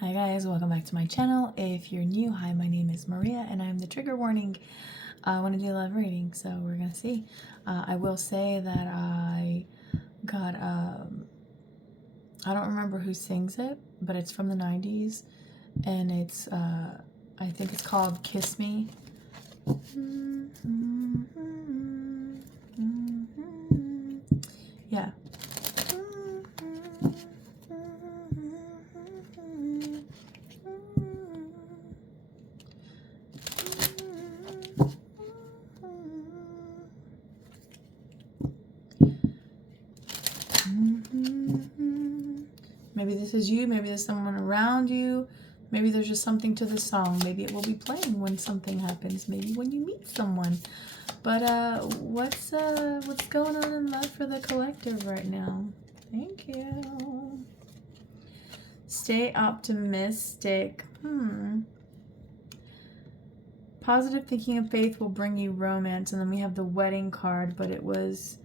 Hi guys, welcome back to my channel. If you're new, hi, my name is Maria and I'm the trigger warning. I want to do a love reading, so we're gonna see. I will say that I got I don't remember who sings it, but it's from the 90s and it's I think it's called Kiss Me. Yeah. Maybe this is you, maybe there's someone around you, maybe there's just something to the song, maybe it will be playing when something happens, maybe when you meet someone. But what's going on in love for the collective right now? Thank you. Stay optimistic. Positive thinking and faith will bring you romance. And then we have the wedding card, but it was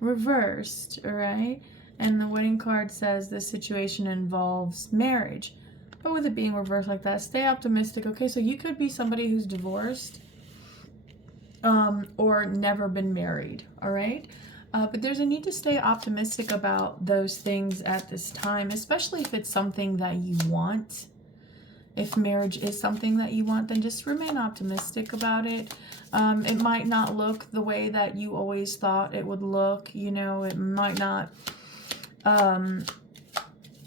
reversed, all right? And the wedding card says this situation involves marriage. But with it being reversed like that, stay optimistic. Okay, so you could be somebody who's divorced or never been married, all right? But there's a need to stay optimistic about those things at this time, especially if it's something that you want. If marriage is something that you want, then just remain optimistic about it. It might not look the way that you always thought it would look. You know, it might not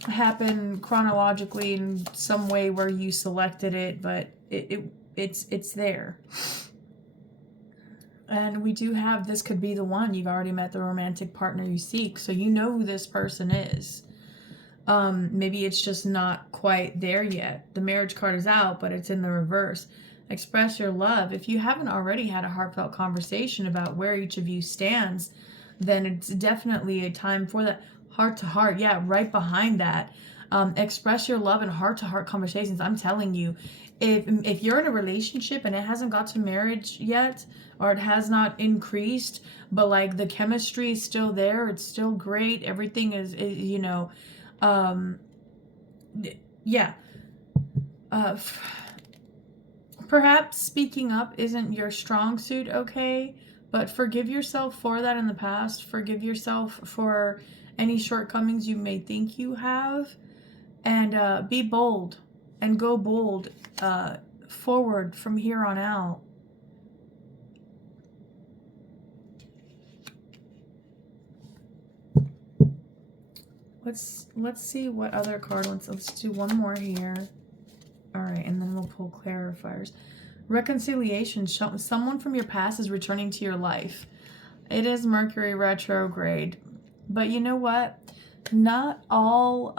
happen chronologically in some way where you selected it, but it's there. And we do have, this could be the one. You've already met the romantic partner you seek, so you know who this person is. Maybe it's just not quite there yet. The marriage card is out, but it's in the reverse. Express your love. If you haven't already had a heartfelt conversation about where each of you stands, then it's definitely a time for that heart to heart. Yeah, right behind that. Express your love in heart to heart conversations. I'm telling you, if you're in a relationship and it hasn't got to marriage yet, or it has not increased, but like the chemistry is still there, it's still great, everything is you know, yeah, perhaps speaking up isn't your strong suit, okay? But forgive yourself for that in the past. Forgive yourself for any shortcomings you may think you have. And be bold and go bold forward from here on out. Let's see what other card. Let's do one more here. All right, and then we'll pull clarifiers. Reconciliation. Someone from your past is returning to your life. It is Mercury retrograde, but you know what? Not all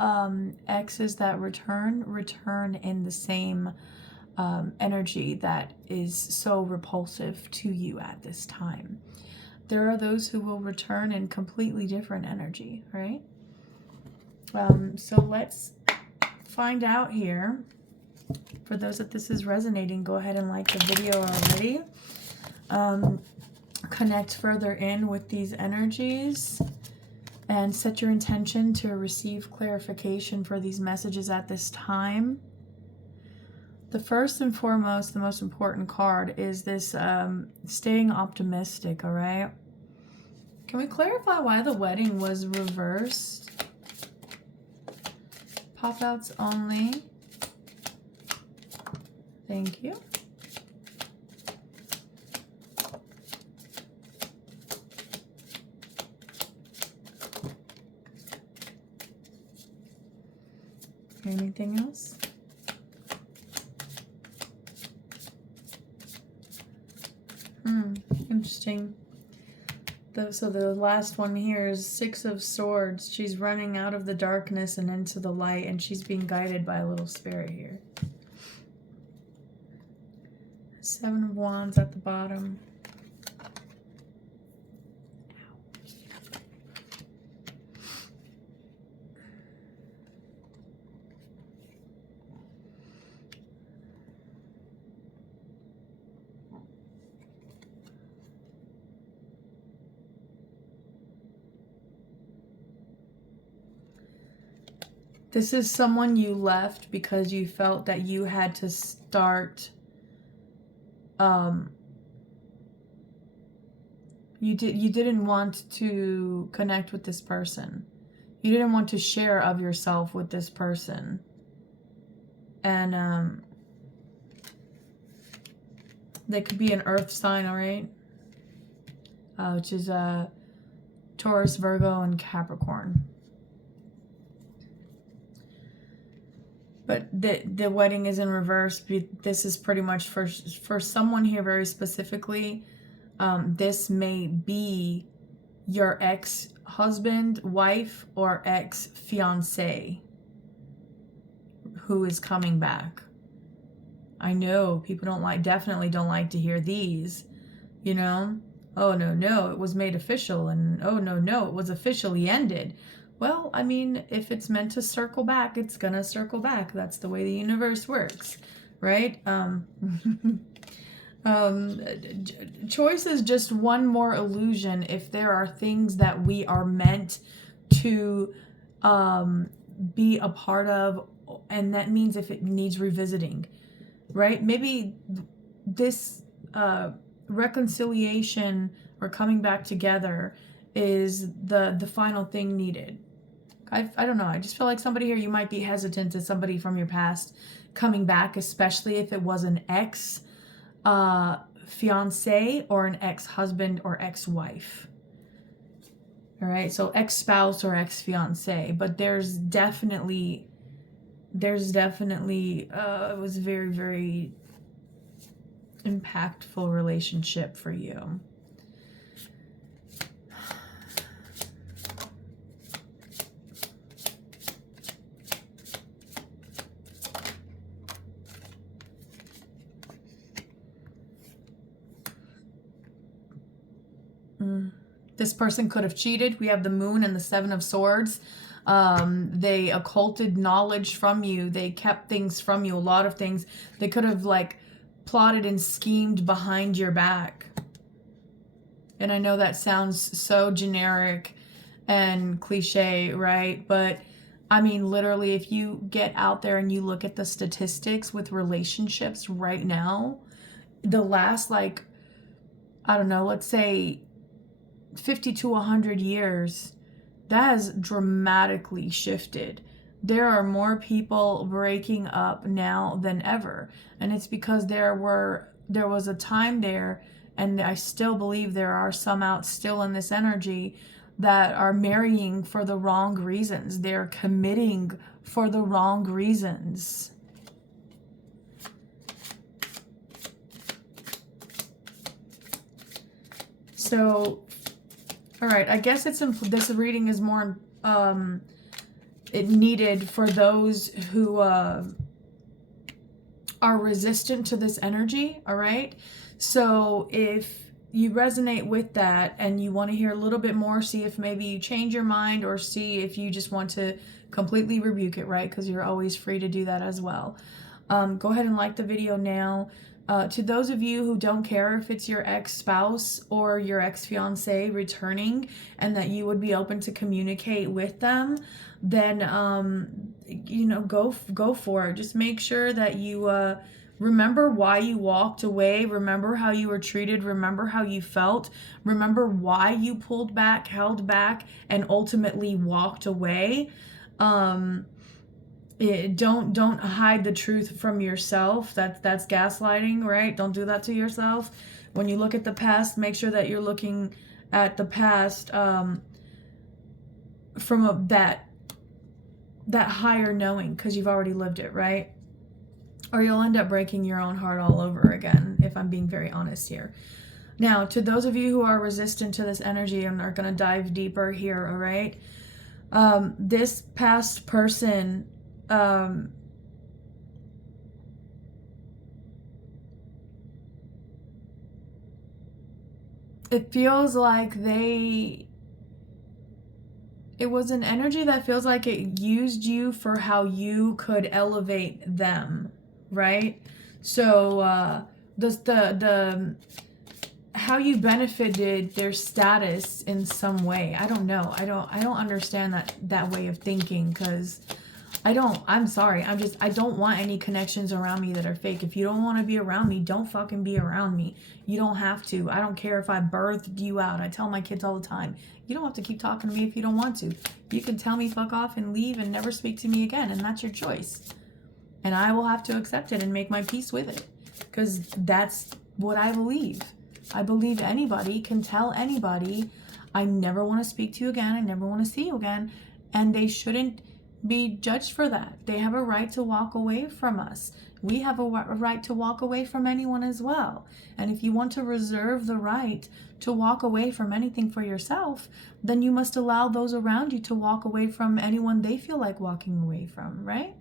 exes that return in the same energy that is so repulsive to you at this time. There are those who will return in completely different energy, right? So let's find out here. For those that this is resonating, go ahead and like the video already. Connect further in with these energies and set your intention to receive clarification for these messages at this time. The first and foremost, the most important card is this staying optimistic, all right? Can we clarify why the wedding was reversed? Pop-outs only. Thank you. Anything else? Interesting. So the last one here is Six of Swords. She's running out of the darkness and into the light, and she's being guided by a little spirit here. Seven of Wands at the bottom. This is someone you left because you felt that you had to start, you didn't want to connect with this person. You didn't want to share of yourself with this person. And they could be an earth sign, all right? Which is Taurus, Virgo, and Capricorn. But the wedding is in reverse. This is pretty much for someone here very specifically. This may be your ex-husband, wife, or ex-fiancé who is coming back. I know people definitely don't like to hear these, you know? Oh, no, it was made official, and oh, no, it was officially ended. Well, I mean, if it's meant to circle back, it's gonna circle back. That's the way the universe works, right? Choice is just one more illusion if there are things that we are meant to be a part of, and that means if it needs revisiting, right? Maybe this reconciliation or coming back together is the final thing needed. I don't know. I just feel like somebody here, you might be hesitant to somebody from your past coming back, especially if it was an ex-fiancé or an ex-husband or ex-wife. All right, so ex-spouse or ex-fiancé. But there's definitely, it was a very, very impactful relationship for you. This person could have cheated. We have the Moon and the Seven of Swords. They occulted knowledge from you. They kept things from you, a lot of things. They could have like plotted and schemed behind your back. And I know that sounds so generic and cliche, right? But I mean, literally, if you get out there and you look at the statistics with relationships right now, the last, like, I don't know, let's say 50 to 100 years, that has dramatically shifted. There are more people breaking up now than ever. And it's because there was a time there, and I still believe there are some out still in this energy that are marrying for the wrong reasons. They're committing for the wrong reasons. So, all right, I guess this reading is more it needed for those who are resistant to this energy, all right? So if you resonate with that and you want to hear a little bit more, see if maybe you change your mind, or see if you just want to completely rebuke it, right? Because you're always free to do that as well. Go ahead and like the video now. To those of you who don't care if it's your ex-spouse or your ex-fiancé returning and that you would be open to communicate with them, then, you know, go for it. Just make sure that you remember why you walked away. Remember how you were treated. Remember how you felt. Remember why you pulled back, held back, and ultimately walked away. Don't hide the truth from yourself. That's gaslighting, right? Don't do that to yourself. When you look at the past, make sure that you're looking at the past from that higher knowing, because you've already lived it, right? Or you'll end up breaking your own heart all over again, if I'm being very honest here. Now, to those of you who are resistant to this energy and are going to dive deeper here, all right? This past person, it feels like it was an energy that feels like it used you for how you could elevate them, right? So the how you benefited their status in some way. I don't know. I don't understand that way of thinking, because I'm sorry. I don't want any connections around me that are fake. If you don't want to be around me, don't fucking be around me. You don't have to. I don't care if I birthed you out. I tell my kids all the time, you don't have to keep talking to me if you don't want to. You can tell me fuck off and leave and never speak to me again, and that's your choice. And I will have to accept it and make my peace with it, because that's what I believe. I believe anybody can tell anybody, I never want to speak to you again. I never want to see you again. And they shouldn't be judged for that. They have a right to walk away from us. We have a right to walk away from anyone as well. And if you want to reserve the right to walk away from anything for yourself, then you must allow those around you to walk away from anyone they feel like walking away from, right?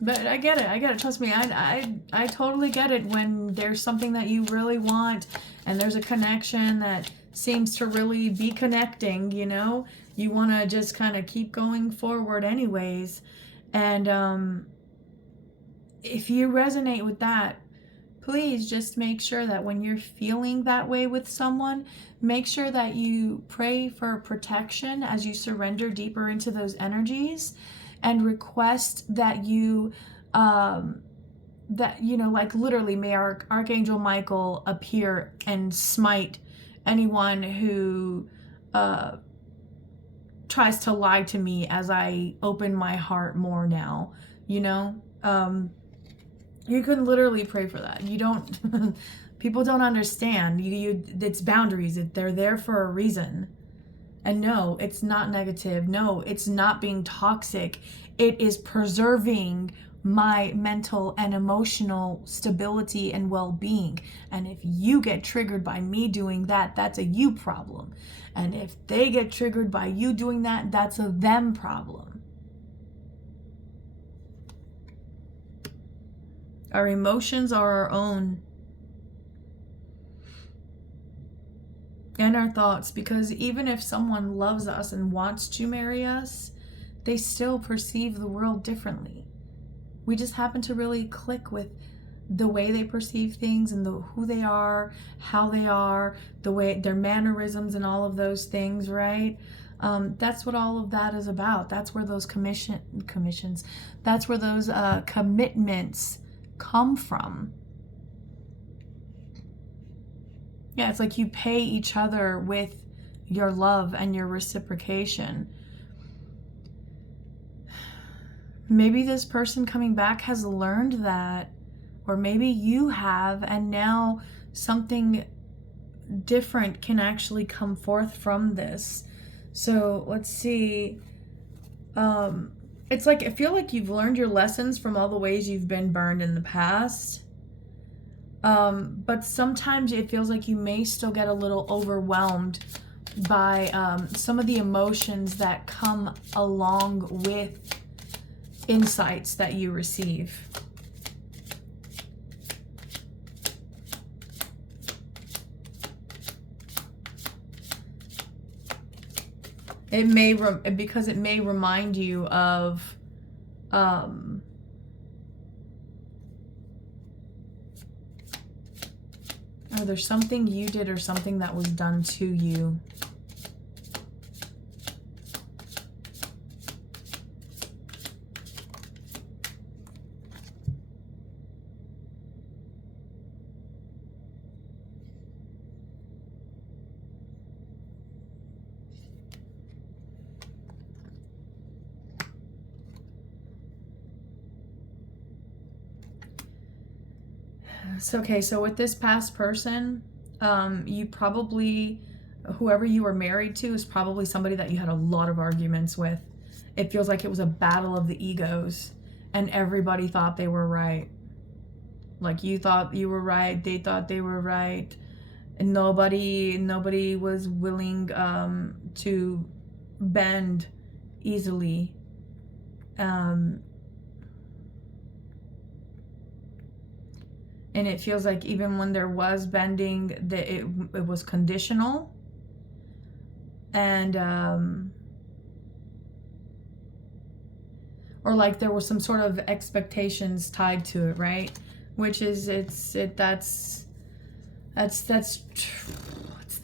But I get it. Trust me, I totally get it when there's something that you really want and there's a connection that seems to really be connecting, you know? You want to just kind of keep going forward anyways. And if you resonate with that, please just make sure that when you're feeling that way with someone, make sure that you pray for protection as you surrender deeper into those energies, and request that you, like literally may Archangel Michael appear and smite anyone who tries to lie to me as I open my heart more now, you know? You can literally pray for that. You don't, people don't understand. It's boundaries. They're there for a reason. And no, it's not negative. No, it's not being toxic. It is preserving my mental and emotional stability and well-being. And if you get triggered by me doing that, that's a you problem. And if they get triggered by you doing that, that's a them problem. Our emotions are our own. And our thoughts, because even if someone loves us and wants to marry us, they still perceive the world differently. We just happen to really click with the way they perceive things and who they are, how they are, the way their mannerisms and all of those things, right? That's what all of that is about. That's where those commissions, that's where those commitments come from. Yeah, it's like you pay each other with your love and your reciprocation. Maybe this person coming back has learned that, or maybe you have, and now something different can actually come forth from this. So let's see. It's like, I feel like you've learned your lessons from all the ways you've been burned in the past. But sometimes it feels like you may still get a little overwhelmed by some of the emotions that come along with insights that you receive. It may, because it may remind you of, or there's something you did or something that was done to you. Okay, so with this past person, you probably, whoever you were married to is probably somebody that you had a lot of arguments with. It feels like it was a battle of the egos, and everybody thought they were right. Like, you thought you were right, they thought they were right, and nobody was willing to bend easily. And it feels like even when there was bending, that it was conditional. And or like there were some sort of expectations tied to it, right? Which is that's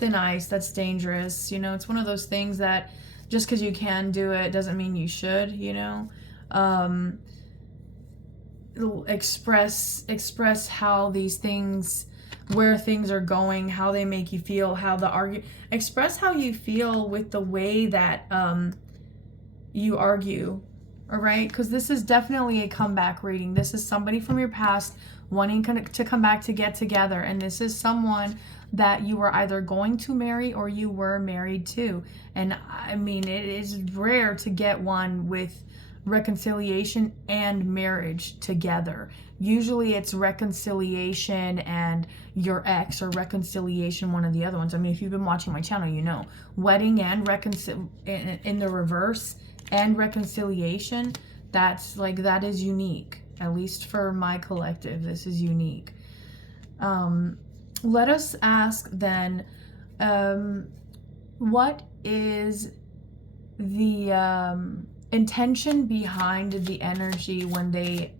thin ice that's dangerous. You know, it's one of those things that just because you can do it doesn't mean you should, you know. Express how these things, where things are going, how they make you feel, how express how you feel with the way that you argue. All right, because this is definitely a comeback reading. This is somebody from your past wanting to come back to get together, and this is someone that you were either going to marry or you were married to. And I mean, it is rare to get one with reconciliation and marriage together. Usually it's reconciliation and your ex, or reconciliation one of the other ones. I mean, if you've been watching my channel, you know, wedding and in the reverse and reconciliation, that's like, that is unique. At least for my collective, this is unique. Let us ask then, what is the intention behind the energy when they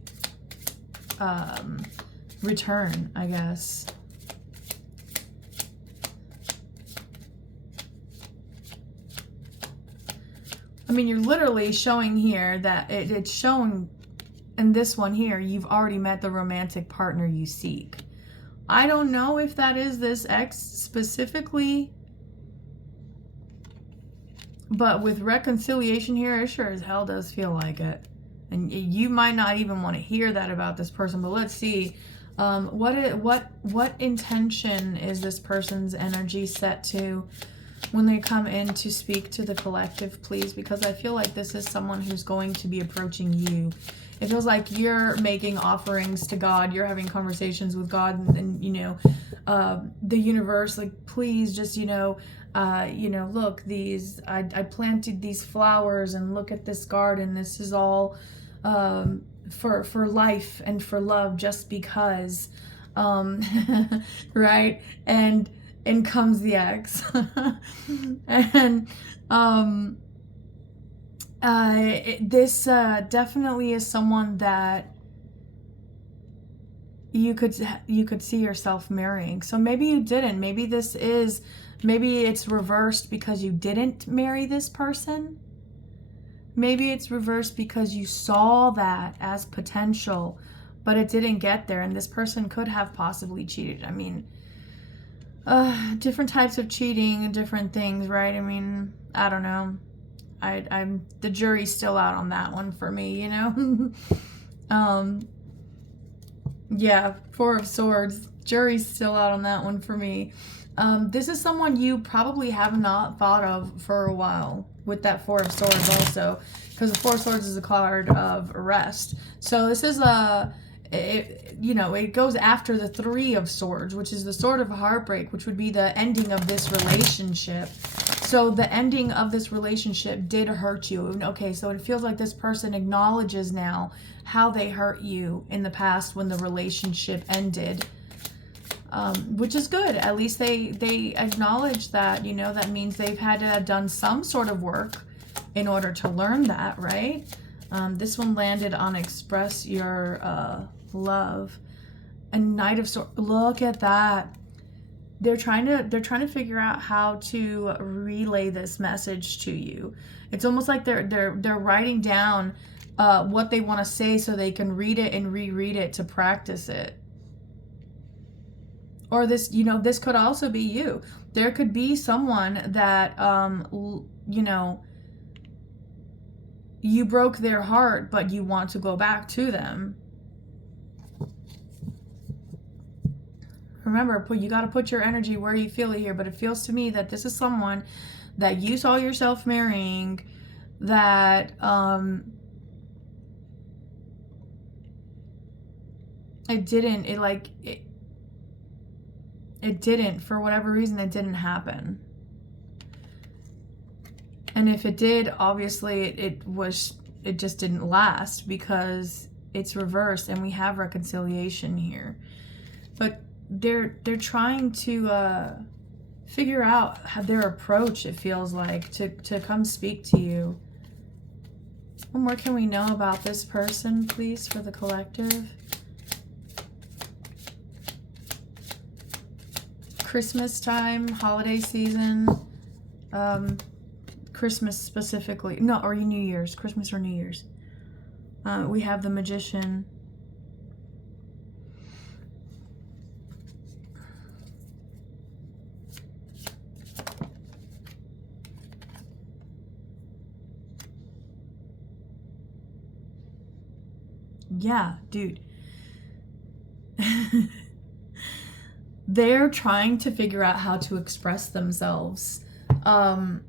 return, I guess. I mean, you're literally showing here that it's showing in this one here, you've already met the romantic partner you seek. I don't know if that is this ex specifically, but with reconciliation here, it sure as hell does feel like it. And you might not even want to hear that about this person, but let's see. What intention is this person's energy set to when they come in to speak to the collective, please? Because I feel like this is someone who's going to be approaching you. It feels like you're making offerings to God. You're having conversations with God and you know, the universe, like, please just, you know, look, I planted these flowers, and look at this garden. This is all for life and for love, just because, right? And in comes the ex. And this definitely is someone that you could see yourself marrying. So maybe you didn't. Maybe it's reversed because you didn't marry this person. Maybe it's reversed because you saw that as potential, but it didn't get there, and this person could have possibly cheated. I mean, different types of cheating and different things, right? I mean, I don't know. I'm the jury's still out on that one for me, you know? Yeah, Four of Swords. Jury's still out on that one for me. This is someone you probably have not thought of for a while with that Four of Swords also, because the Four of Swords is a card of arrest. So this is it goes after the Three of Swords, which is the Sword of Heartbreak, which would be the ending of this relationship. So the ending of this relationship did hurt you. Okay, so it feels like this person acknowledges now how they hurt you in the past when the relationship ended. Which is good. At least they acknowledge that, you know, that means they've had to have done some sort of work in order to learn that, right? This one landed on express your love. And Knight of Swords. Look at that. They're trying to figure out how to relay this message to you. It's almost like they're writing down what they want to say so they can read it and reread it to practice it. Or this, you know, this could also be you. There could be someone that, you know, you broke their heart, but you want to go back to them. Remember, you got to put your energy where you feel it here, but it feels to me that this is someone that you saw yourself marrying, that, it didn't, for whatever reason, it didn't happen. And if it did, obviously it just didn't last because it's reversed and we have reconciliation here. But they're trying to figure out how their approach, it feels like, to come speak to you. What more can we know about this person, please, for the collective? Christmas time, holiday season, Christmas specifically. No, or New Year's. Christmas or New Year's. We have the Magician. Yeah, dude. They're trying to figure out how to express themselves. Do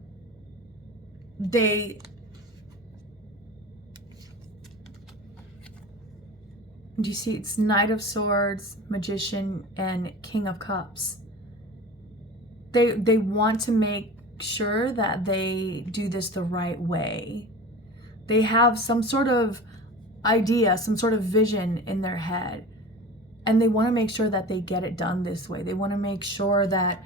you see it's Knight of Swords, Magician, and King of Cups. They want to make sure that they do this the right way. They have some sort of idea, some sort of vision in their head, and they want to make sure that they get it done this way. They want to make sure that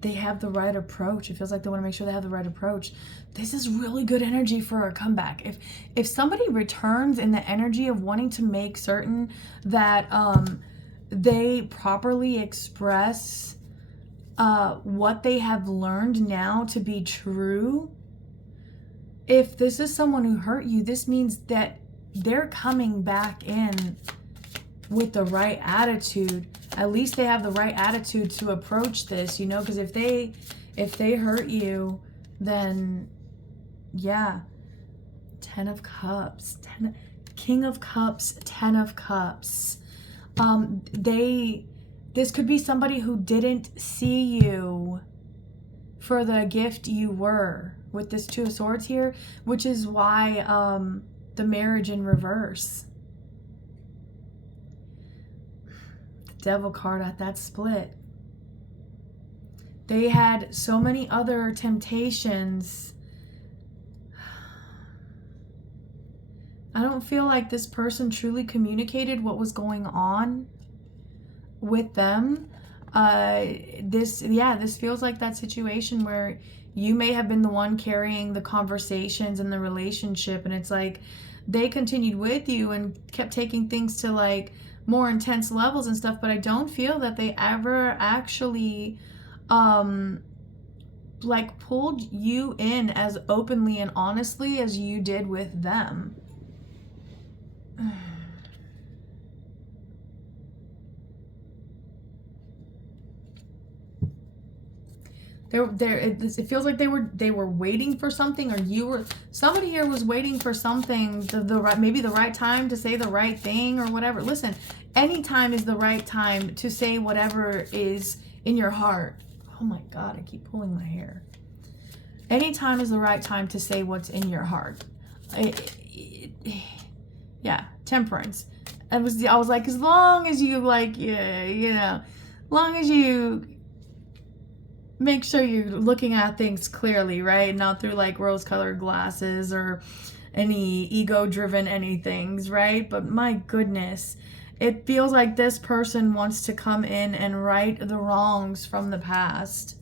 they have the right approach. It feels like they want to make sure they have the right approach. This is really good energy for a comeback. If somebody returns in the energy of wanting to make certain that they properly express what they have learned now to be true, if this is someone who hurt you, this means that they're coming back in with the right attitude. At least they have the right attitude to approach this, you know, because if they hurt you, then yeah. Ten of Cups, King of Cups, Ten of Cups. This could be somebody who didn't see you for the gift you were with this Two of Swords here, which is why the marriage in reverse. The Devil card at that split. They had so many other temptations. I don't feel like this person truly communicated what was going on with them. This feels like that situation where you may have been the one carrying the conversations and the relationship, and it's like they continued with you and kept taking things to like more intense levels and stuff, but I don't feel that they ever actually like pulled you in as openly and honestly as you did with them. It feels like they were waiting for something, or somebody here was waiting for something, maybe the right time to say the right thing or whatever. Listen, any time is the right time to say whatever is in your heart. Oh my God, I keep pulling my hair. Any time is the right time to say what's in your heart. Yeah, Temperance. I was like, as long as you like, yeah, you know, long as you make sure you're looking at things clearly, right? Not through like rose-colored glasses or any ego-driven anythings, right? But my goodness, it feels like this person wants to come in and right the wrongs from the past.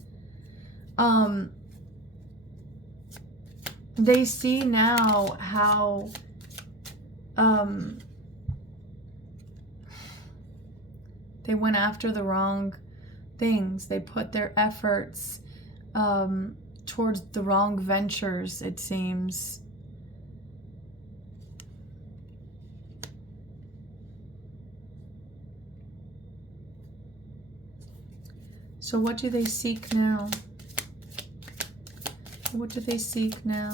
They see now how they went after the wrong things. They put their efforts towards the wrong ventures, it seems. So what do they seek now? What do they seek now?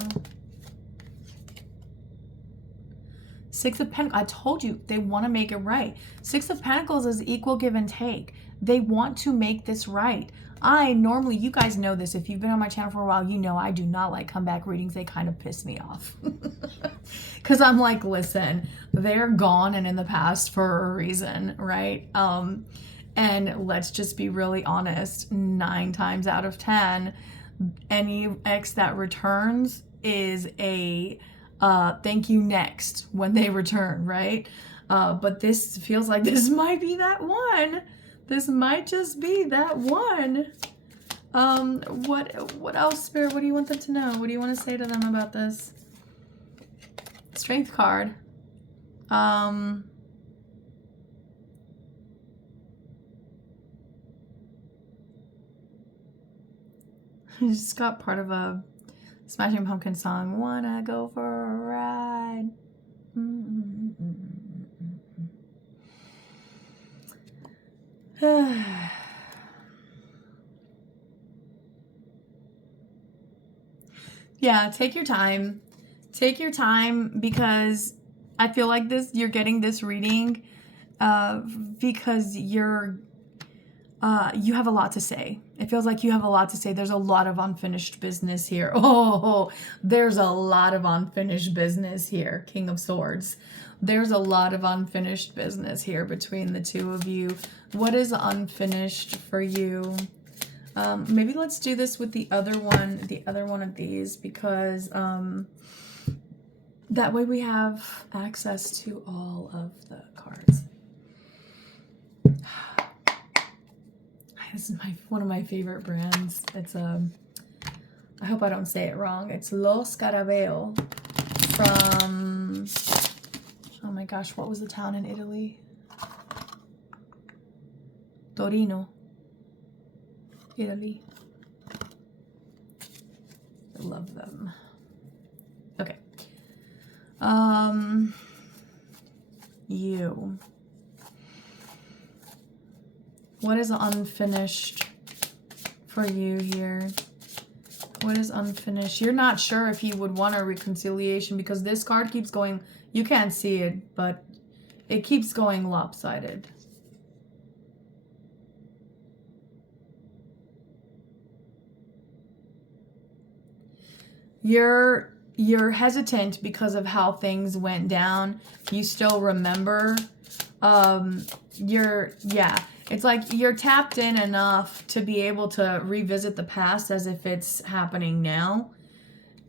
Six of Pentacles. I told you, they want to make it right. Six of Pentacles is equal give and take. They want to make this right. Normally, you guys know this. If you've been on my channel for a while, you know I do not like comeback readings. They kind of piss me off. Because I'm like, listen, they're gone and in the past for a reason, right? And let's just be really honest. 9 times out of 10, any ex that returns is a thank you next when they return, right? But this feels like this might be that one. This might just be that one. What else, Spirit? What do you want them to know? What do you want to say to them about this? Strength card. I just got part of a Smashing Pumpkins song. Wanna go for a ride. Yeah, take your time. Take your time, because I feel like you're getting this reading because you have a lot to say. It feels like you have a lot to say. There's a lot of unfinished business here. Oh, there's a lot of unfinished business here, King of Swords. There's a lot of unfinished business here between the two of you. What is unfinished for you? Maybe let's do this with the other one of these, because that way we have access to all of the cards. This is one of my favorite brands. It's I hope I don't say it wrong. It's Lo Scarabeo from, oh my gosh, what was the town in Italy? Torino, Italy. I love them. Okay. You. What is unfinished for you here? What is unfinished? You're not sure if you would want a reconciliation, because this card keeps going, you can't see it, but it keeps going lopsided. You're hesitant because of how things went down. You still remember. It's like you're tapped in enough to be able to revisit the past as if it's happening now.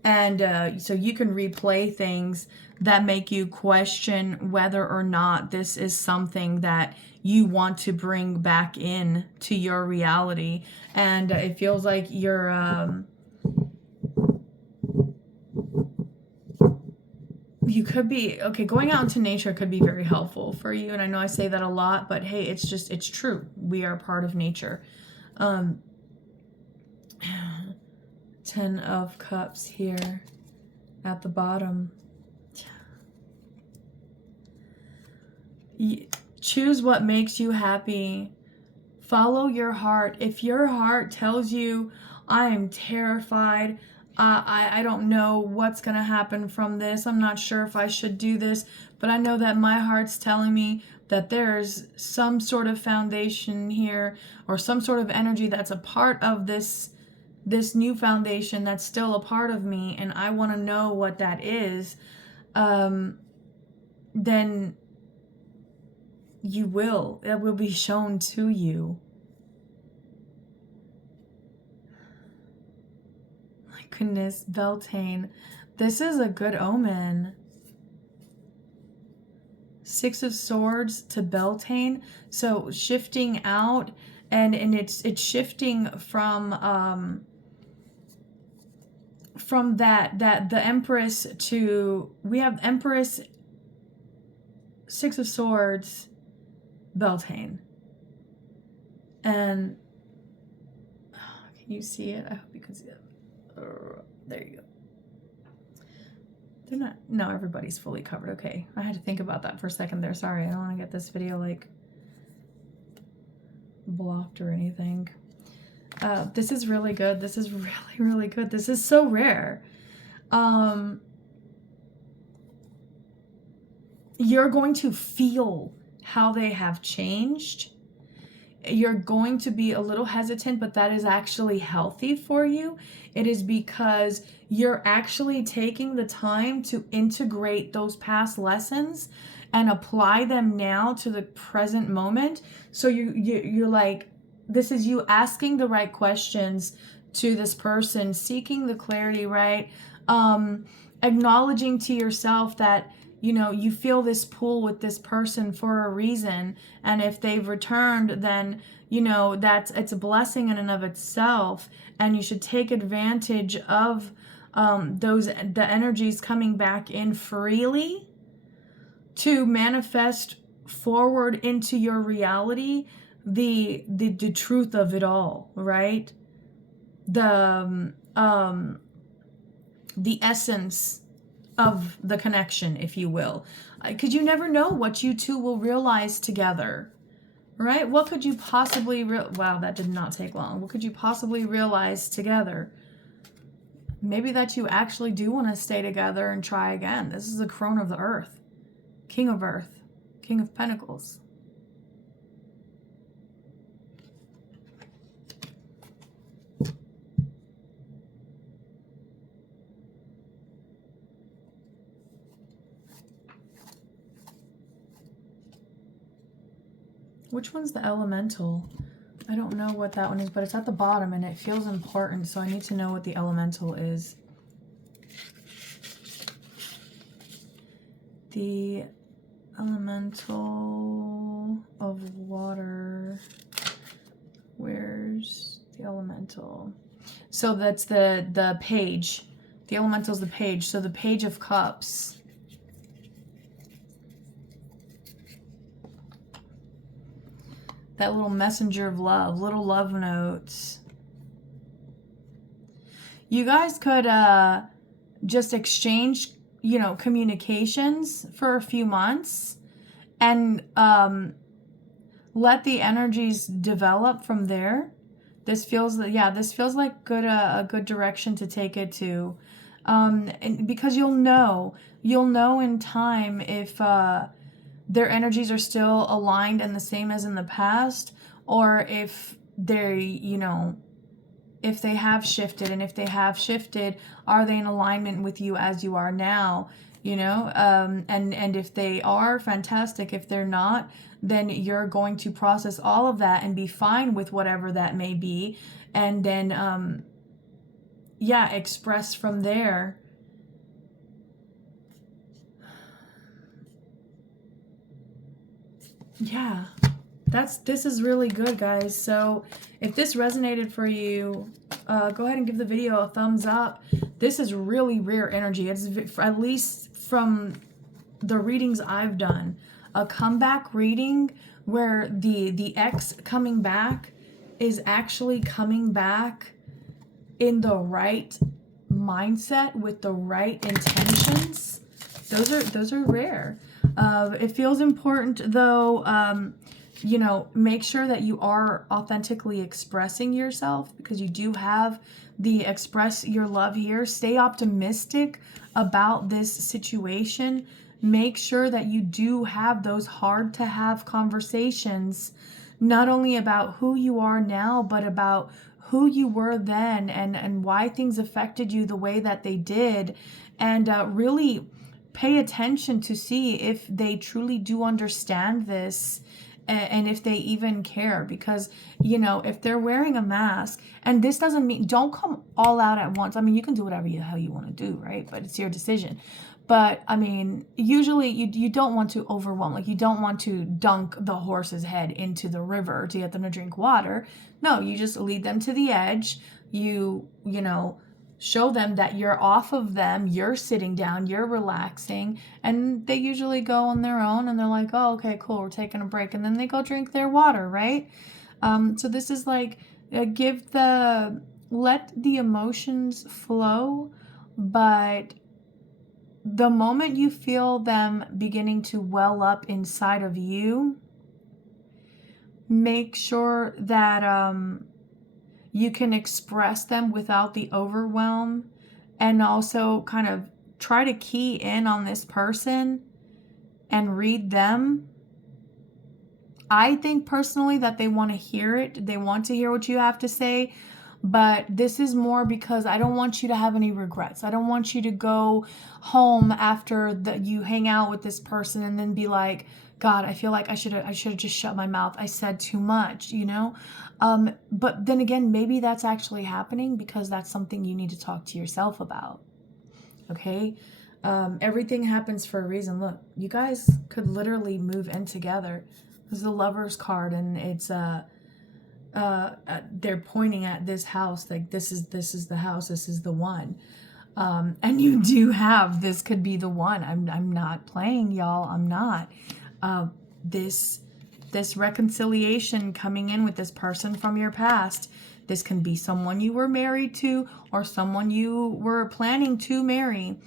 And so you can replay things that make you question whether or not this is something that you want to bring back in to your reality. And it feels like you're... you could be, okay, going out into nature could be very helpful for you. And I know I say that a lot, but hey, it's true. We are part of nature. 10 of Cups here at the bottom. Choose what makes you happy. Follow your heart. If your heart tells you, I am terrified, I don't know what's going to happen from this, I'm not sure if I should do this, but I know that my heart's telling me that there's some sort of foundation here, or some sort of energy that's a part of this new foundation that's still a part of me, and I want to know what that is, then you will. It will be shown to you. Goodness, Beltane. This is a good omen. 6 of Swords to Beltane. So shifting out, and it's shifting from that the Empress to, we have Empress, 6 of Swords, Beltane. And can you see it? I hope you can see it. There you go. They're not, no, everybody's fully covered. Okay, I had to think about that for a second there. Sorry, I don't want to get this video like blocked or anything. This is really good. This is really, really good. This is so rare. You're going to feel how they have changed. You're going to be a little hesitant, but that is actually healthy for you. It is because you're actually taking the time to integrate those past lessons and apply them now to the present moment. So you're like, this is you asking the right questions to this person, seeking the clarity, right? Acknowledging to yourself that, you know, you feel this pull with this person for a reason. And if they've returned, then, you know, it's a blessing in and of itself. And you should take advantage of the energies coming back in freely to manifest forward into your reality the truth of it all, right? the essence of the connection, if you will, because you never know what you two will realize together, right? What could you possibly wow, that did not take long. What could you possibly realize together? Maybe that you actually do want to stay together and try again. This is the crone of the earth, king of earth, king of pentacles. Which one's the elemental? I don't know what that one is, but it's at the bottom and it feels important, so I need to know what the elemental is. The elemental of water. Where's the elemental? So that's the page. The elemental is the page. So the Page of Cups. That little messenger of love, little love notes. You guys could just exchange, you know, communications for a few months and let the energies develop from there. This feels, yeah, this feels like a good direction to take it to. And because you'll know in time if their energies are still aligned and the same as in the past, or if they're, you know, if they have shifted, and if they have shifted, are they in alignment with you as you are now, you know? And if they are, fantastic. If they're not, then you're going to process all of that and be fine with whatever that may be, and then yeah, express from there. Yeah, this is really good, guys. So if this resonated for you, go ahead and give the video a thumbs up. This is really rare energy. It's, at least from the readings I've done, a comeback reading where the ex coming back is actually coming back in the right mindset with the right intentions. Those are rare. It feels important though, you know, make sure that you are authentically expressing yourself, because you do have the express your love here. Stay optimistic about this situation. Make sure that you do have those hard to have conversations, not only about who you are now, but about who you were then, and why things affected you the way that they did, and really pay attention to see if they truly do understand this, and if they even care. Because, you know, if they're wearing a mask, and this doesn't mean, don't come all out at once. I mean, you can do whatever the hell you want to do, right? But it's your decision. But I mean, usually you don't want to overwhelm, like you don't want to dunk the horse's head into the river to get them to drink water. No, you just lead them to the edge. You know, show them that you're off of them, you're sitting down, you're relaxing, and they usually go on their own and they're like, oh, okay, cool, we're taking a break, and then they go drink their water, right? So this is like, let the emotions flow, but the moment you feel them beginning to well up inside of you, make sure that you can express them without the overwhelm, and also kind of try to key in on this person and read them. I think personally that they want to hear it. They want to hear what you have to say. But this is more because I don't want you to have any regrets. I don't want you to go home after you hang out with this person and then be like, God, I feel like I should have just shut my mouth. I said too much, you know? But then again, maybe that's actually happening because that's something you need to talk to yourself about. Okay? Everything happens for a reason. Look, you guys could literally move in together. This is the Lover's card, and it's they're pointing at this house like this is the house, this is the one. And you do have, this could be the one. I'm not playing, y'all. I'm not. This this reconciliation coming in with this person from your past. This can be someone you were married to or someone you were planning to marry.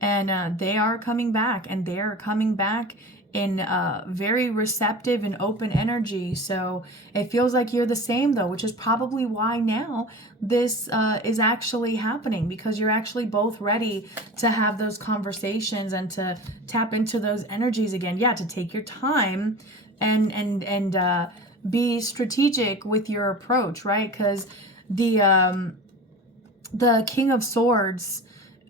And they are coming back, and they are coming back in very receptive and open energy. So it feels like you're the same though, which is probably why now this is actually happening, because you're actually both ready to have those conversations and to tap into those energies again. Yeah, to take your time and be strategic with your approach, right? Because the King of Swords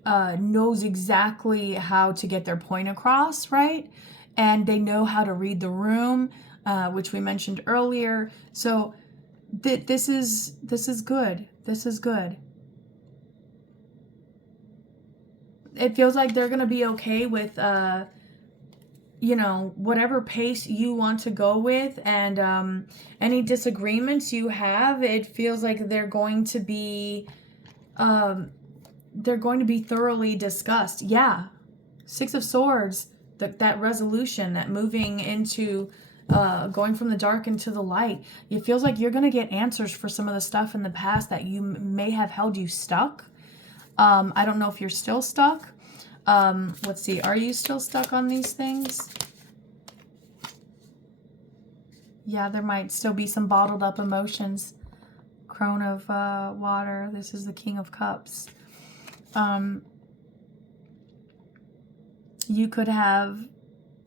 knows exactly how to get their point across, right? And they know how to read the room, which we mentioned earlier. So this is good. This is good. It feels like they're gonna be okay with you know, whatever pace you want to go with, and any disagreements you have. It feels like they're going to be thoroughly discussed. Yeah. Six of Swords, that resolution, that moving into going from the dark into the light. It feels like you're going to get answers for some of the stuff in the past that you may have held you stuck. I don't know if you're still stuck. Let's see. Are you still stuck on these things? Yeah, there might still be some bottled up emotions. Crone of water. This is the King of Cups. You could have,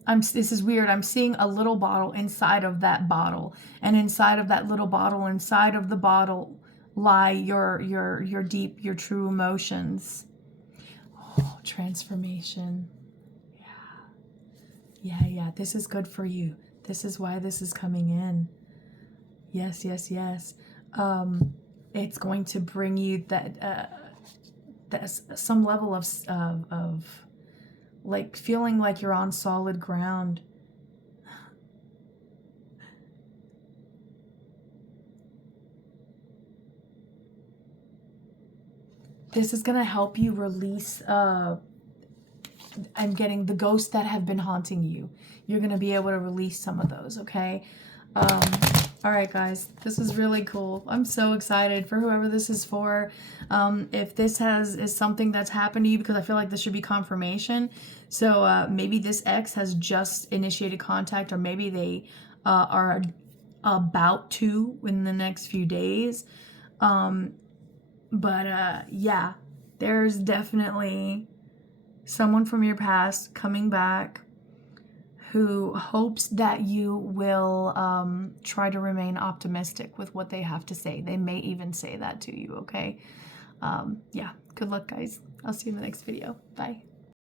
this is weird. I'm seeing a little bottle inside of that bottle. And inside of that little bottle, inside of the bottle, lie your deep, your true emotions. Oh, transformation. Yeah. This is good for you. This is why this is coming in. Yes. It's going to bring you that some level of like feeling like you're on solid ground. This is going to help you release, I'm getting the ghosts that have been haunting you. You're going to be able to release some of those, okay? All right, guys, this is really cool. I'm so excited for whoever this is for. If this is something that's happened to you, because I feel like this should be confirmation. So maybe this ex has just initiated contact, or maybe they are about to in the next few days. Yeah, there's definitely someone from your past coming back who hopes that you will try to remain optimistic with what they have to say. They may even say that to you, okay? Yeah, good luck, guys. I'll see you in the next video. Bye.